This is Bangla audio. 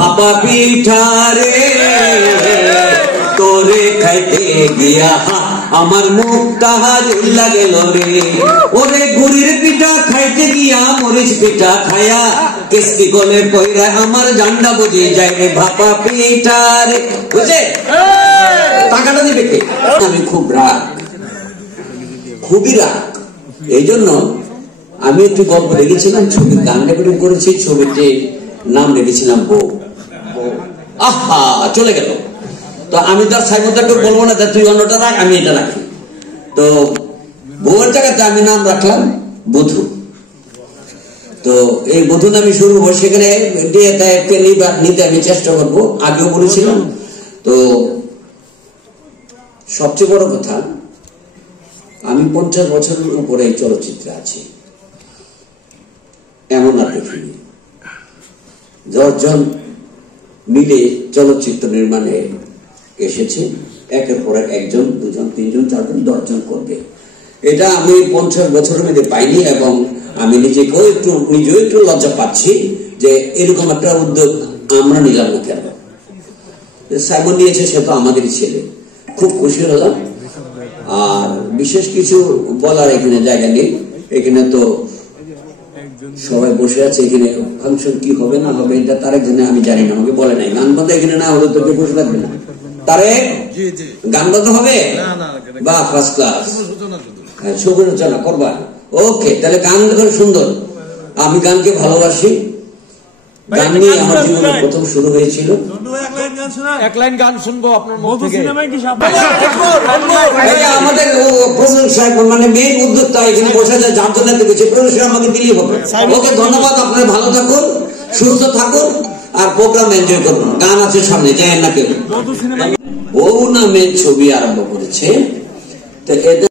ভাপা পিঠারে তোরে খাইতে গিয়া আমার মুখটা জ্বলা গেল রে। ওরে গুড়ির পিঠা খাইতে গিয়া মরিচ পিঠা খায়া কেসকি গলে পয়রা আমার জান্ডা বুঝে যায় রে। ভাপা পিঠারে বুঝে টাকাটা দিবে কে? আমি খুব রাগ, খুবই রাগ। এই জন্য আমি একটু গল্প রেখেছিলাম, ছবির গান রেকর্ডিং করেছি, ছবিতে নাম রেখেছিলাম বউ। আহা চলে গেল। তো আমি তার সাইমতাকে বলবো না তুই অন্যটা রাখ, আমি এটা রাখি। তো বউয়ের জায়গাতে আমি নাম রাখলাম বধূ। তো এই বধূ নামে শুরু হবো, সেখানে নিতে আমি চেষ্টা করবো, আগেও বলেছিলাম। তো সবচেয়ে বড় কথা, আমি 50 বছরের উপরে এই চলচ্চিত্রে আছি, এমন আর দেখিনি। 10 জন মিলে চলচ্চিত্র নির্মাণে এসেছে, একের পর একজন, দুজন, তিনজন, চারজন, 10 জন করবে। এটা আমি 50 বছরের মধ্যে পাইনি, এবং আমি নিজেও একটু লজ্জা পাচ্ছি যে এরকম একটা উদ্যোগ আমরা নিলাম না কেন। সাইমন নিয়েছে, সে তো আমাদেরই ছেলে, খুব খুশি হলাম। আর বিশেষ কিছু বলার এখানে জায়গা নেই, এখানে তো সবাই বসে আছে। এখানে ফাংশন কি হবে না হবে এটা তারেক জানে, আমি জানি না, আমাকে বলে নাই। গান বাজা এখানে না হলে তোকে বসে থাকবে না। তারেক গান বাজা হবে বা ফার্স্ট ক্লাস শুভ রচনা করবা। ওকে, তাহলে গান করে সুন্দর। আমি গানকে ভালোবাসি, গান নিয়ে আমার জীবনের প্রথম শুরু হয়েছিল। এক লাইন গান শুনবো আপনার মুখ থেকে। আমাদের মানে মেইন উদ্যোক্তা এখানে বসে যায়, যার জন্য পুরস্কার আমাকে দিলেই হবে। ওকে ধন্যবাদ, আপনার ভালো থাকুন, সুস্থ থাকুন, আর প্রোগ্রাম এনজয় করুন। গান আছে সামনে, যায় না কেউ। বউ নামে ছবি আরম্ভ করেছে, তো এটা